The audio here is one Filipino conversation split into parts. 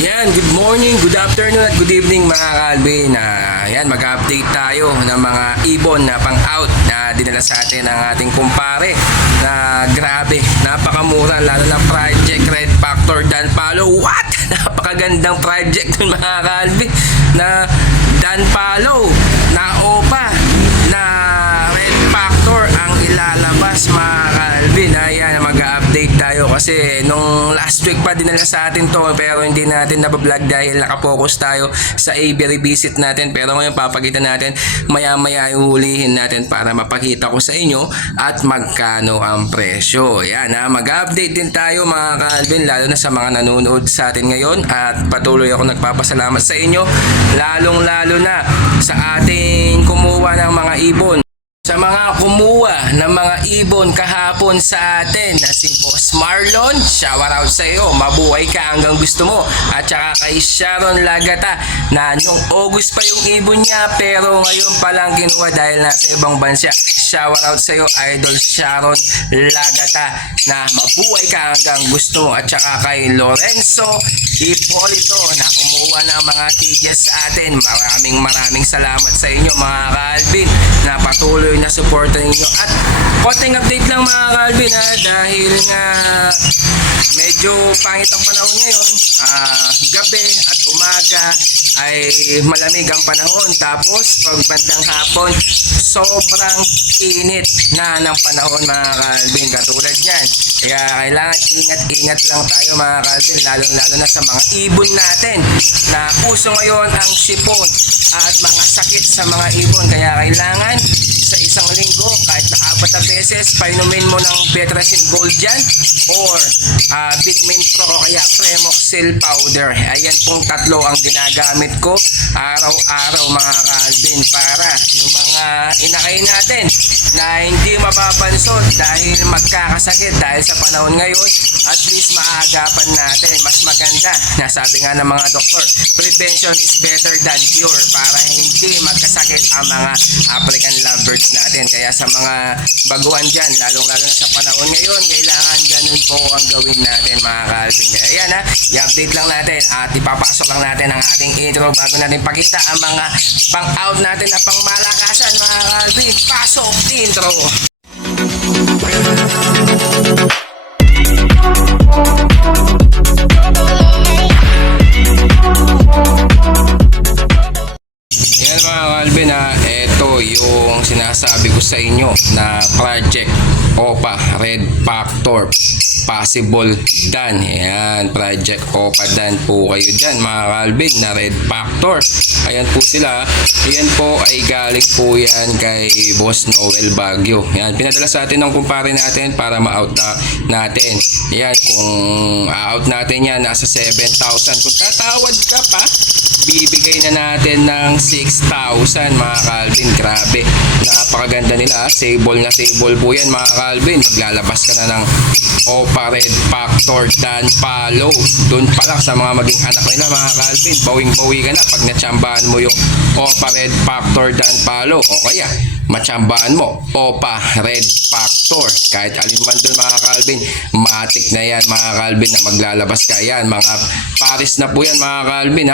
Yan, good morning, good afternoon at good evening mga Calvin. Yan, mag-update tayo ng mga ibon na pang-out na dinala sa atin ng ating kumpare na grabe, napakamura, lalo na Project Red Factor Dan Palo. What? Napakagandang project ng mga Calvin na Dan Palo, na OPA, na Red Factor ang ilalabas mga Calvin. Ayan, mag-update tayo kasi nung last week pa dinala sa atin to pero hindi natin nabablog dahil nakapokus tayo sa aviary visit natin. Pero ngayon papagitan natin, maya-maya ihulihin natin para mapakita ko sa inyo at magkano ang presyo. Yan mag-update din tayo mga Calvin, lalo na sa mga nanonood sa atin ngayon, at patuloy ako nagpapasalamat sa inyo, lalong-lalo na sa ating kumuha ng mga ibon. Sa mga kumuha ng mga ibon kahapon sa atin na si Boss Marlon, shout out sa iyo, mabuhay ka hanggang gusto mo. At saka kay Sharon Lagata na nung August pa yung ibon niya pero ngayon pa lang kinuha dahil nasa ibang bansa. Shout out sa iyo, Idol Sharon Lagata, na mabuhay ka hanggang gusto mo. At saka kay Lorenzo Hipolito na kumuha ng mga tigas sa atin. Maraming salamat sa inyo mga Calvin na patuloy na suporta ninyo. At konting update lang mga Calvin dahil nga medyo pangit ang panahon ngayon, gabi at umaga ay malamig ang panahon, tapos pag bandang hapon sobrang init na ng panahon mga Calvin, katulad yan. Kaya kailangan ingat lang tayo mga Calvin, lalo na sa mga ibon natin na uso ngayon ang sipon at mga sakit sa mga ibon. Kaya kailangan sa isang linggo kahit na 4 na beses painumin mo ng Betracin Gold dyan or Bitmin Pro o kaya Premoxil powder. Ayan pong tatlo ang ginagamit ko araw-araw mga Calvin para yung mga inakay natin na hindi mapapansot dahil magkakasakit dahil sa panahon ngayon, at least maagapan natin. Mas maganda, nasabi nga ng mga doktor, prevention is better than cure, para hindi magkasakit ang mga African lovebirds natin. Kaya sa mga baguhan dyan, lalong na sa panahon ngayon, kailangan ganun po ang gawin natin mga Calvin. Ayan i-update lang natin at ipapasok lang natin ang ating intro bago natin pakita ang mga pang-out natin na pangmalakasan mga Calvin. Pasok intro! Yan mga Calvin ito yung sinasabi ko sa inyo na Project OPA Red Factor Possible Dan. Yan, Project OPA Dan po kayo dyan mga Calvin na Red Factor. Ayan po sila. Yan po ay galing po yan kay Boss Noel Baguio. Yan, pinadala sa atin ng kumpare natin para ma-out natin. Yan, kung out natin yan nasa 7,000. Kung tatawad ka pa, bibigay na natin ng 6,000 mga Calvin. Grabe, napakaganda nila. Sable na sable po yan mga Calvin. Maglalabas ka na ng OPA Red Factor Dan Palo. Doon pa lang sa mga maging anak nila mga Calvin, bawing-bawi ka na pag natsambahan mo yung OPA Red Factor Dan Palo, o kaya matsambahan mo OPA Red Factor. Kahit alin man doon mga Calvin, matik na yan mga Calvin na maglalabas ka. Yan, mga Paris na po yan mga Calvin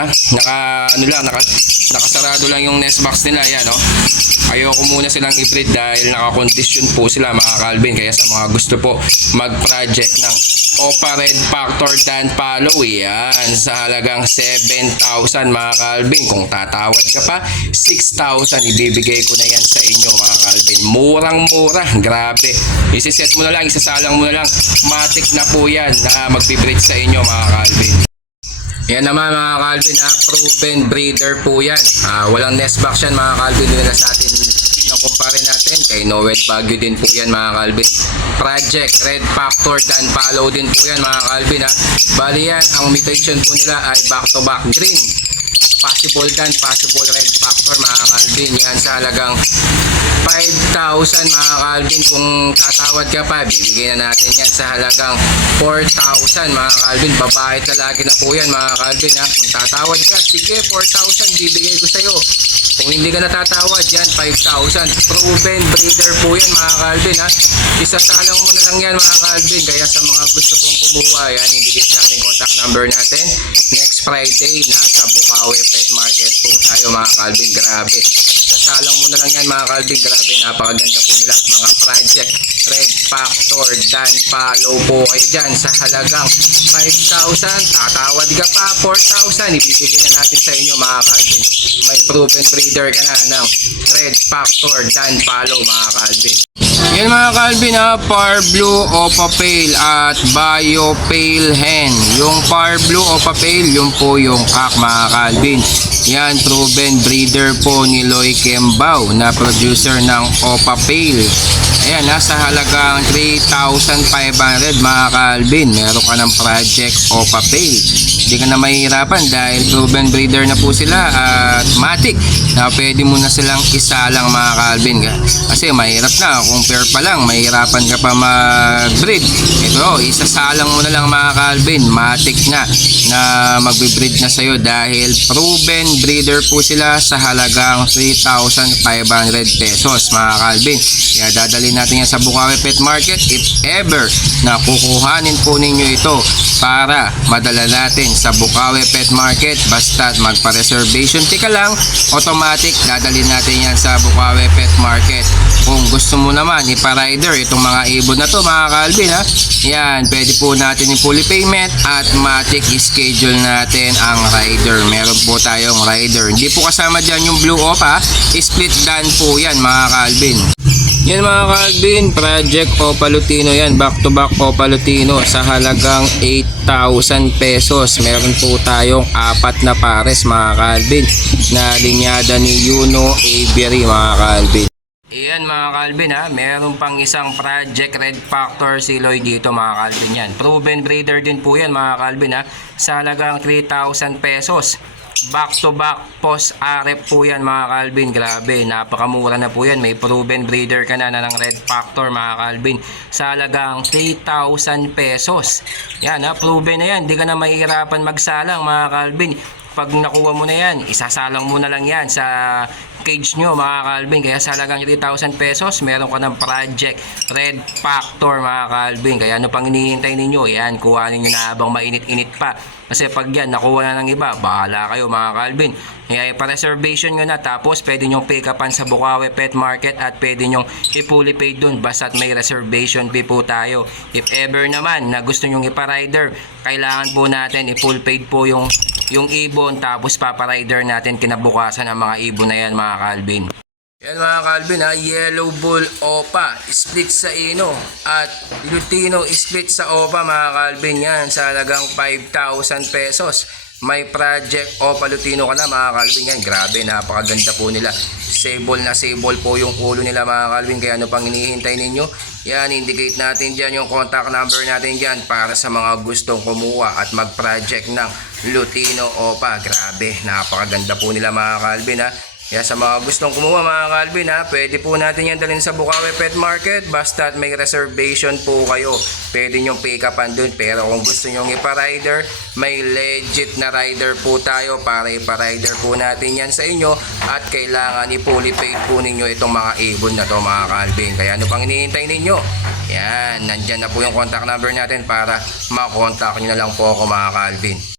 nakasarado lang yung nest box nila. Yan ayoko muna silang i-breed dahil naka-condition po sila mga Calvin. Kaya sa mga gusto po mag-project ng OPA Red Factor Dan Palo, yan, sa halagang 7,000 mga Calvin. Kung tatawad ka pa, 6,000 ibibigay ko na yan sa inyo mga Calvin. Murang-mura, grabe. Isiset mo na lang, isasalang mo na lang, matik na po yan na magbibreed sa inyo mga Calvin. Yan naman mga Calvin, proven breeder po yan. Walang nest box yan mga Calvin, nila sa atin ng kumpare natin kay Noel Baguio din po yan mga Calvin. Project Red Factor Dan Palo din po yan mga Calvin Bali yan, ang mutation po nila ay back to back green. Possible Dan, possible Red Factor mga Calvin. Yan sa halagang 5,000 mga Calvin. Kung tatawad ka pa, bibigyan na natin yan sa halagang 4,000 mga Calvin. Babae at lalaki na po yan mga Calvin Kung tatawad ka, sige 4,000 bibigay ko sa iyo. Kung hindi ka natatawad, yan 5,000. Proven breeder po yan mga Calvin Isasalang mo na lang yan mga Calvin. Kaya sa mga gusto kong kumuha, yan, indicate natin contact number natin. Next Friday, nasa Bukawi Pet Market po tayo mga Calvin. Grabe, sasalang mo na lang yan mga Calvin. Grabe, napakaganda po nila mga project. Red Factor, Dan Palo po kayo dyan sa halagang 5,000. Tatawad ka pa, 4,000. Ibibigay na natin sa inyo mga Calvin. May proven breeder ka na ng Red Factor, Dan Palo mga Calvin. Yan mga Calvin ha, Par Blue Opa Pale at Bio Pale Hen. Yung Par Blue Opa Pale, yun po yung kak mga Calvin. Yan, proven breeder po ni Loy Kembao na producer ng Opa Pale. Ayan, nasa halagang 3,500 mga Calvin. Meron ka ng project Opa Pale. Hindi ka na mahihirapan dahil proven breeder na po sila at matic na pwede mo na silang isalang mga Calvin. Kasi mahirap na kung pair pa lang, mahirapan ka pa mag-breed. Ito, isasalang mo na lang mga Calvin. Matic na magbe-breed na sa'yo dahil proven breeder po sila sa halagang 3,500 pesos mga Calvin. Kaya dadalhin natin yan sa Bukawi Pet Market if ever na kukuhanin po ninyo ito para madala natin sa Bukawi Pet Market. Basta magpa-reservation tika lang, automatic dadalhin natin yan sa Bukawi Pet Market. Kung gusto mo naman ipa-rider itong mga ibon na to mga Calvin ha, yan, pwede po natin yung fully payment at matic schedule natin ang rider. Meron po tayong rider, hindi po kasama dyan yung Blue Opa, split dan po yan mga Calvin. Yan mga Calvin, project Opa Lutino yan, back to back Opa Lutino sa halagang 8,000 pesos. Meron po tayong 4 na pares mga Calvin na linyada ni Yuno Avery mga Calvin. Ayan mga Calvin ha, meron pang isang project Red Factor si Lloyd dito mga Calvin yan. Proven breeder din po yan mga Calvin ha, sa halagang 3,000 pesos. Back to back post RF po yan mga Calvin. Grabe, napakamura na po yan. May proven breeder ka na ng Red Factor mga Calvin sa halagang 3,000 pesos. Yan ha, proven na yan. Hindi ka na mahihirapan magsalang mga Calvin. Pag nakuha mo na yan, isasalang mo na lang yan sa cage nyo mga Calvin. Kaya sa halagang 3,000 pesos meron ka ng project Red Factor mga Calvin. Kaya ano pang hinihintay ninyo? Yan, kuhanin nyo na habang mainit-init pa. Kasi pag yan nakuha na ng iba, bahala kayo mga Calvin. Kaya pa-reservation nyo na, tapos pwede nyong pick upan sa Bukawi Pet Market at pwede nyong i-fully paid dun basta't may reservation fee po tayo. If ever naman na gusto nyong ipa-rider, kailangan po natin i-full paid po yung ibon, tapos papa-rider natin kinabukasan ang mga ibon na yan mga Calvin. Yan mga Calvin ha, Yellow Bull Opa split sa Ino at Lutino split sa Opa mga Calvin, yan sa halagang 5,000 pesos. May project Opa Lutino ka na mga Calvin yan. Grabe, napakaganda po nila. Sable na sable po yung ulo nila mga Calvin. Kaya ano pang hinihintay ninyo? Yan, indicate natin dyan yung contact number natin dyan para sa mga gustong kumuha at mag-project ng Lutino Opa. Grabe, napakaganda po nila mga Calvin ha. Kaya sa mga gustong kumuha mga Calvin ha, pwede po natin yan dalhin sa Bukawi Pet Market basta may reservation po kayo. Pwede nyong pick upan dun, pero kung gusto nyong ipa-rider, may legit na rider po tayo para ipa-rider po natin yan sa inyo at kailangan i-fully paid po ninyo itong mga ibon na to mga Calvin. Kaya ano pang hinihintay ninyo? Yan, nandyan na po yung contact number natin para makontak nyo na lang po ako mga Calvin.